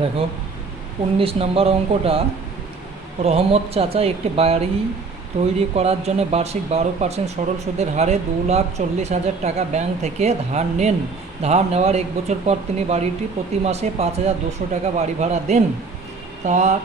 দেখো 19 নম্বর অঙ্কটা, রহমত চাচা একটি বাড়ি তৈরি করার জন্য বার্ষিক 12% সরল সুদের হারে 2,40,000 টাকা ব্যাংক থেকে ধার নেন। ধার নেওয়ার 1 বছর পর তিনি বাড়িটি প্রতি মাসে 5,200 টাকা বাড়ি ভাড়া দেন। তার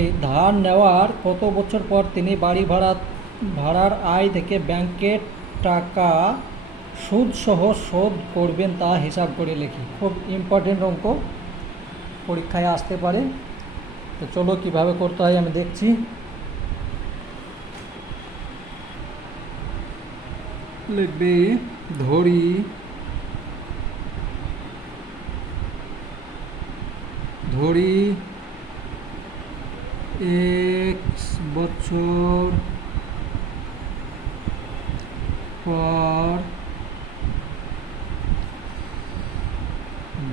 এই ধার নেওয়ার কত বছর পর তিনি ভাড়ার আয় থেকে ব্যাংকের টাকা সুদসহ শোধ করবেন তা হিসাব করে লিখি। খুব ইম্পর্টেন্ট অঙ্ক, পরীক্ষায় আসতে পারে। তো চলো কীভাবে করতে হয় আমি দেখছি। লিখবে ধরি 1 বছর পর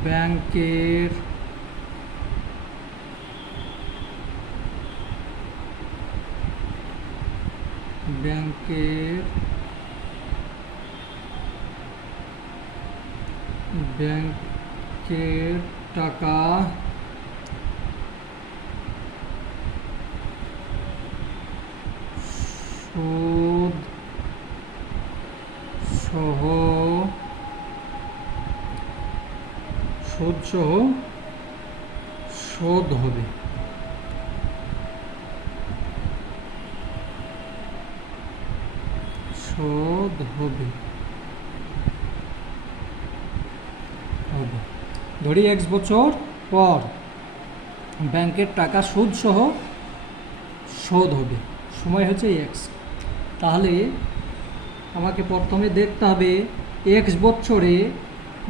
ব্যাংকের টাকা সুদসহ শোধ হবে। ধরি 1 বছর পর ব্যাংকের টাকা সুদসহ শোধ হবে, সময় হচ্ছে এক্স। তাহলে আমাকে প্রথমে দেখতে হবে 1 বছরে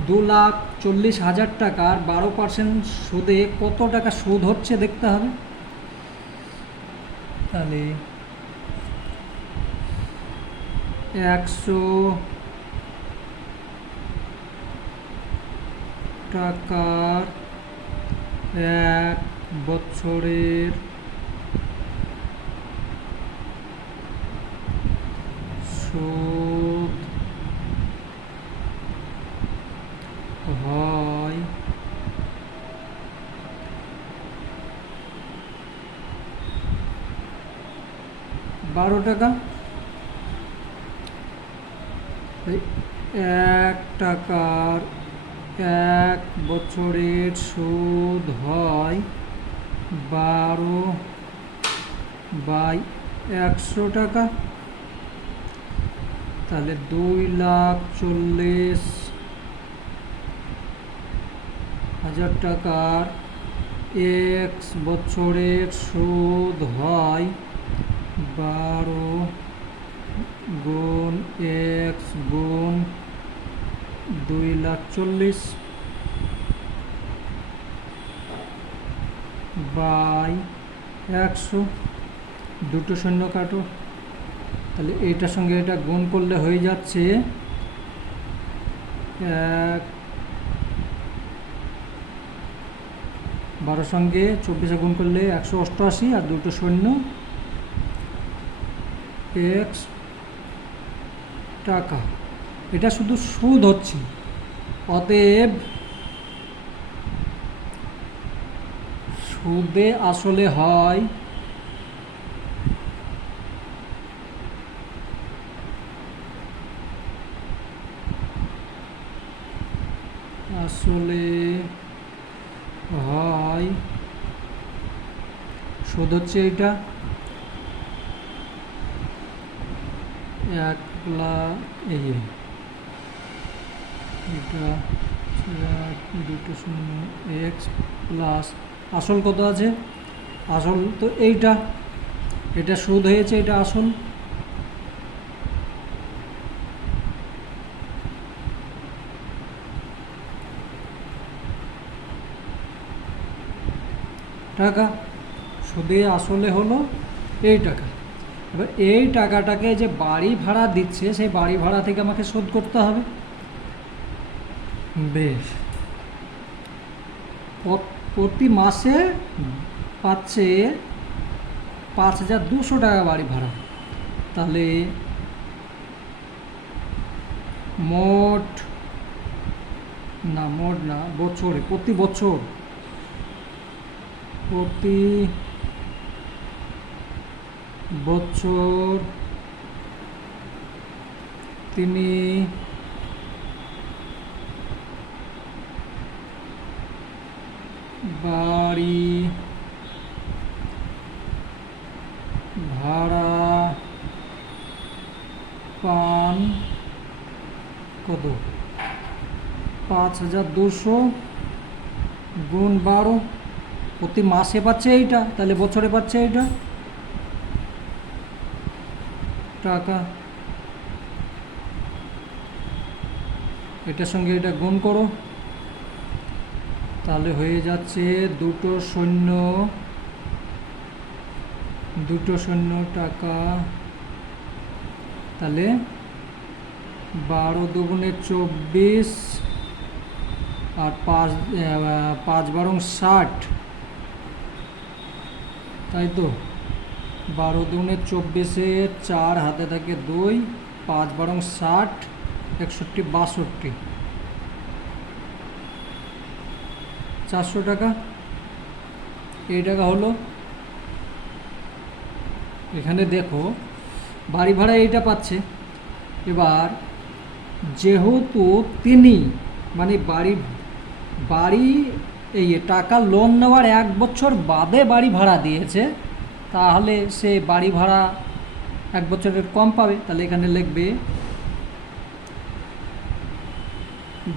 2,40,000 টাকার 12% সুদে কত টাকা সুদ হচ্ছে দেখতে হবে। তাহলে 100 টাকার 1 বছরের সুদ হয় 12 টাকা। 1 টাকার 1 বছরের সুদ হয় 12/100 টাকা। তাহলে 2,40,000 টাকার 1 বছরের সুদ হয় 12 গুণ x গুণ 2,40,000 বাই 100। দুটো শূন্য কাটো, তাহলে এইটার সঙ্গে এটা গুণ করলে হয়ে যাচ্ছে 12 সঙ্গে 24 গুণ করলে 188, আর দুটো শূন্য x টাকা। এটা শুধু সুদ হচ্ছে, অতএব সুদে আসলে হয় সুদ হচ্ছে এইটা 1,00,000, এটা 2 শূন্য x প্লাস আসল কত আছে, আসল তো এটা সুদ হয়েছে, এটা আসল। টাকা সুদে আসলে হলো এই টাকা। এবার এই টাকাটাকে যে বাড়ি ভাড়া দিচ্ছে, সেই বাড়ি ভাড়া থেকে আমাকে শোধ করতে হবে। বেশ, প্রতি মাসে পাচ্ছে 5,200 টাকা বাড়ি ভাড়া। তাহলে মোট না বছরে, প্রতি বছর প্রতি বছর তিনি বাড়ি ভাড়া পান কত 5,200 গুণ 12 প্রতি মাসে পাচ্ছে এইটা, তাহলে বছরে পাচ্ছে এইটা টাকা। এটার সঙ্গে এটা গুণ করো, তাহলে হয়ে যাচ্ছে 2 টাকা। তাহলে 12 দুগুণে 24 আর 5 12 60, তাই তো। 12 দুগুণে 24-এ 4 হাতে থাকে 2, 5 12 60, 61 62, 400 টাকা। এই টাকা হলো। এখানে দেখো বাড়ি ভাড়া এইটা পাচ্ছে। এবার যেহেতু তিনি মানে বাড়ি এই টাকা লোন নেওয়ার 1 বছর বাদে বাড়ি ভাড়া দিয়েছে, তাহলে সে বাড়ি ভাড়া 1 বছরের কম পাবে। তাহলে এখানে লিখবে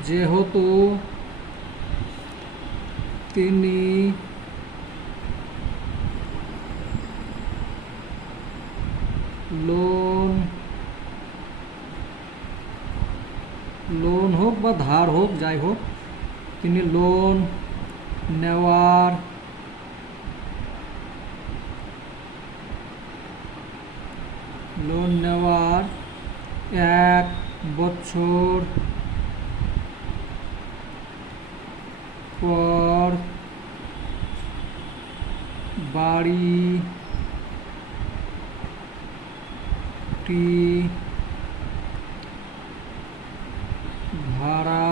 যেহেতু তিনি লোন হোক বা ধার হোক, যাই হোক, তিনি লোন নেওয়ার 1 বছর পর বাড়িটি ভাড়া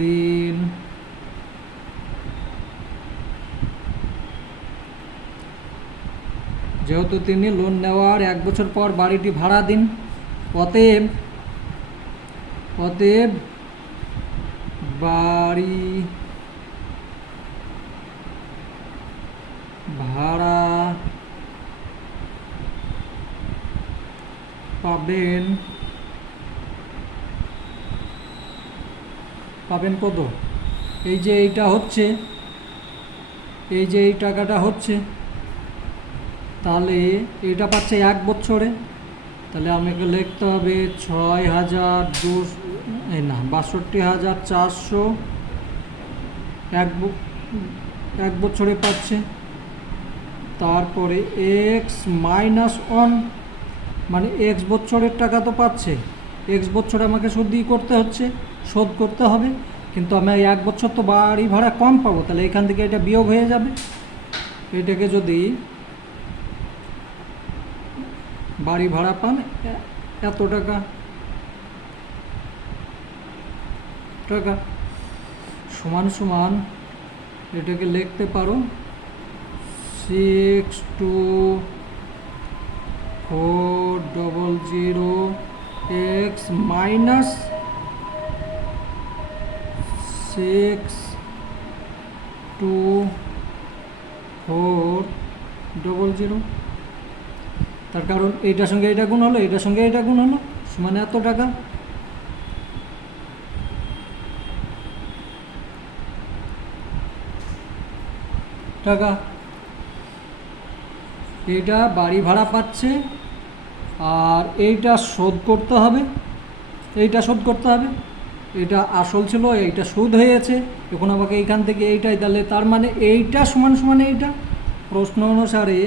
দিন। যেহেতু তিনি লোন নেওয়ার 1 বছর পর বাড়িটি ভাড়া দিন, অতএব বাড়ি ভাড়া পাবেন কত? এই যে এইটা হচ্ছে, এই যে এই টাকাটা হচ্ছে, তাহলে এটা পাচ্ছে 1 বছরে। তাহলে আমাকে লিখতে হবে 62,400 এক বছরে পাচ্ছে। তারপরে x-1 মানে x বছরের টাকা তো পাচ্ছে, x বছরে আমাকে শোধ করতে হবে, কিন্তু আমি 1 বছর তো বাড়ি ভাড়া কম পাবো, তাহলে এখান থেকে এটা বিয়োগ হয়ে যাবে। এটাকে যদি বাড়ি ভাড়া পান এত টাকা সমান এটাকে লিখতে পারো 62,400 x মাইনাস 62,400। তার কারণ এইটার সঙ্গে এটা গুণ হলো, এটার সঙ্গে এটা গুণ হলো, সমান এত টাকা। এইটা বাড়ি ভাড়া পাচ্ছে, আর এইটা শোধ করতে হবে, এটা আসল ছিল, এইটা সুদ হয়েছে। এখন আমাকে এইখান থেকে এইটাই, তাহলে তার মানে এইটা সমান এইটা। প্রশ্ন অনুসারে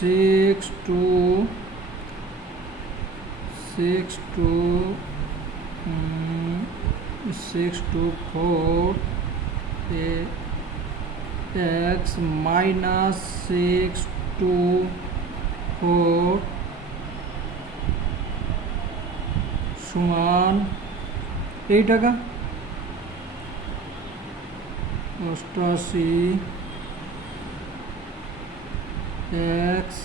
6,4 x minus 6 টু ফোর সমান এই টাকা, 88 এক্স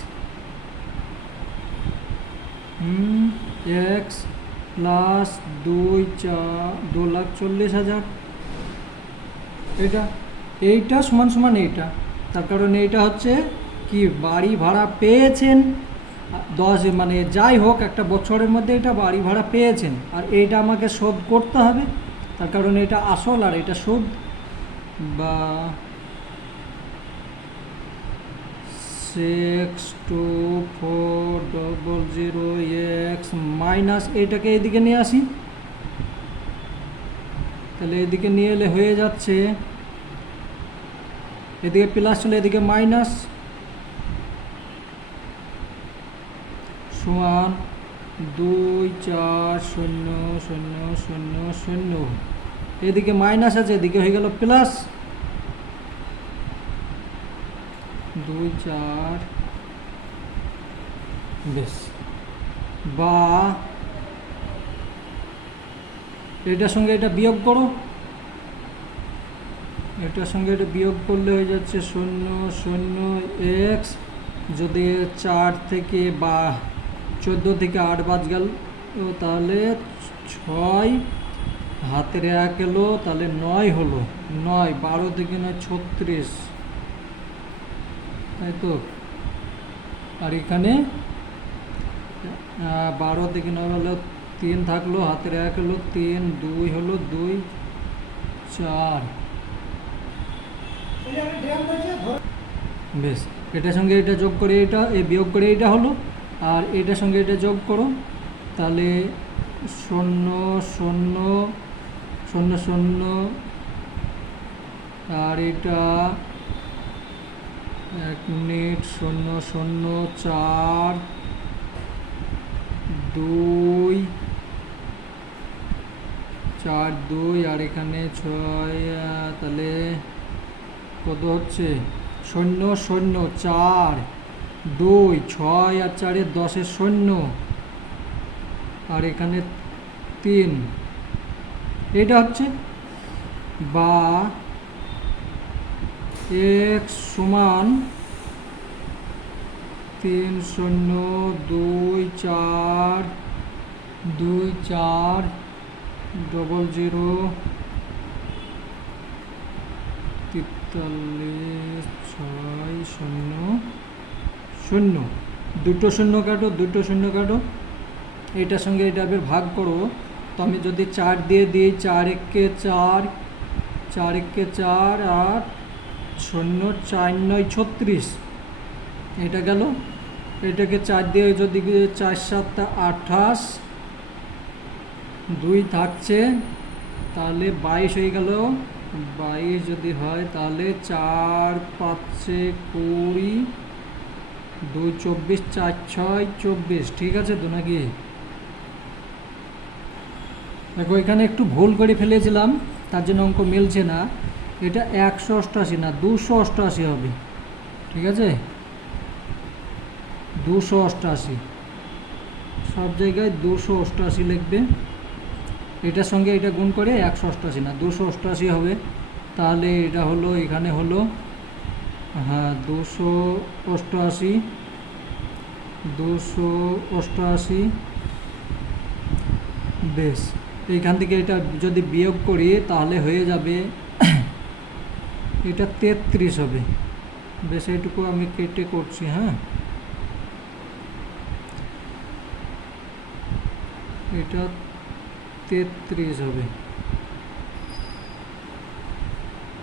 এক্স প্লাস 2,40,000। এইটা সমান সমান এইটা, তার কারণ এইটা হচ্ছে কি বাড়ি ভাড়া পেয়েছেন 10, মানে যাই হোক একটা বছরের মধ্যে এটা বাড়ি ভাড়া পেয়েছেন, আর এইটা আমাকে শোধ করতে হবে, তার কারণ এটা আসল আর এটা সুদ। বা 62400 এক্স মাইনাস এইটাকে এদিকে নিয়ে আসি, তাহলে এদিকে নিয়ে এলে হয়ে যাচ্ছে, এদিকে প্লাস চলে এদিকে মাইনাস, সমান 2,4,0,0,0,0, এদিকে মাইনাস আছে, এদিকে হয়ে গেল প্লাস 2,4। বেশ, বা এটার সঙ্গে এটা বিয়োগ করো, এটার সঙ্গে এটা বিয়োগ করলে হয়ে যাচ্ছে 0,0 এক্স, যদি 4 থেকে বা 14 থেকে 8 বাদ গেল তাহলে 6, হাতের 1 এলো তাহলে 9 হলো, 9, 12 থেকে 9 36, তাই তো। আর এখানে 12 থেকে 9 হলো 3 থাকলো, হাতের 1 হলো 3, 2 হলো 2, 4। বেশ, এটার সঙ্গে এটা যোগ করে এটা বিয়োগ করে এটা হলো, আর এটার সঙ্গে এটা যোগ করো, তাহলে 0,0,0,0, আর এটা 1 মিনিট, 0,0,4 2 4 2, আর এখানে 6, তাহলে কত হচ্ছে 0,0,4 2, 6 আর 4 10, 0, আর এখানে 3, এটা হচ্ছে। বা x সমান 3,0,2,4,2,4,00,43,6,0, দুটো শূন্য কাটো, দুটো শূন্য কাটো, এটার সঙ্গে এটা ভাগ করো, তো আমি যদি 4 দিয়ে দিই, 4 একে 4, 4 একে 4, আর 0 4 9 36, এটা গেল। এটাকে 4 দিয়ে যদি 4 7 28, 2 থাকছে, তাহলে 22 হয়ে গেল। 22 যদি হয় তাহলে 4 5 20, 2 24, 4 6 24, ঠিক আছে তো নাকি? দেখো এখানে একটু ভুল করে ফেলেছিলাম, তার জন্য অঙ্ক মিলছে না, এটা 188 না 288 হবে, ঠিক আছে? 288, সব জায়গায় 288 লিখবে, এটার সঙ্গে এটা গুণ করে 188 না 288 হবে। তাহলে এটা হলো, এখানে হলো, হ্যাঁ 288। বেশ, এইখান থেকে এটা যদি বিয়োগ করি তাহলে হয়ে যাবে এটা 33 হবে। বেশ, এইটুকু আমি কেটে করছি, হ্যাঁ এটা 33 হবে।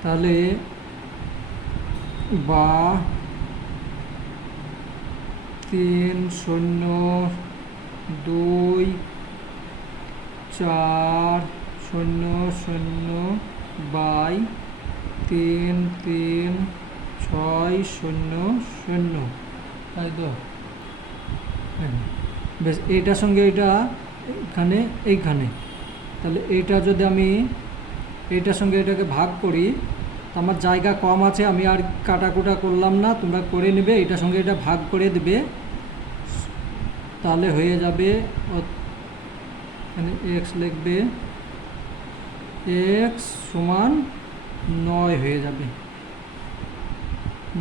তাহলে বা 3,0,2,4,0,0,3,3,6,0,0, তাই তো। বেশ, এইটার সঙ্গে এটা এইখানে, তাহলে এইটা যদি আমি এইটার সঙ্গে এটাকে ভাগ করি, তো আমার জায়গা কম আছে, আমি আর কাটাকুটা করলাম না, তোমরা করে নেবে, এটার সঙ্গে এটা ভাগ করে দেবে, তাহলে হয়ে যাবে। এখানে এক্স লিখবে, এক্স সমান 9 হয়ে যাবে,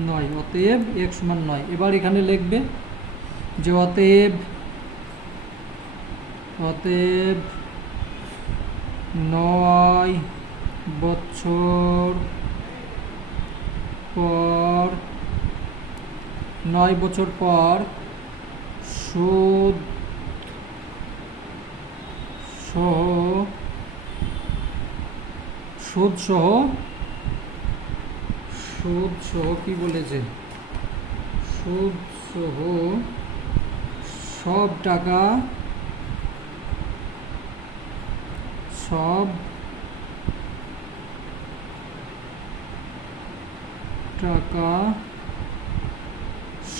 9। অতএব এক্স সমান 9। এবার এখানে লিখবে যে অতএব 9 বছর পর 9 বছর পর সুদ সহ কি বলেছে, সুদ সহ সব টাকা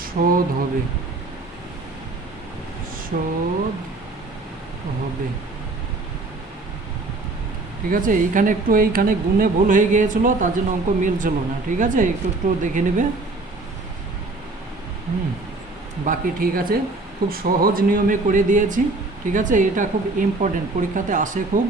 শোধ হবে। ঠিক আছে, এইখানে গুণে ভুল হয়ে গিয়েছিল, তার জন্য অঙ্ক মিলছিল না। ঠিক আছে, একটু দেখে নেবে। বাকি ঠিক আছে, খুব সহজ নিয়মে করে দিয়েছি। ঠিক আছে, এটা খুব ইম্পর্টেন্ট, পরীক্ষাতে আসে খুব।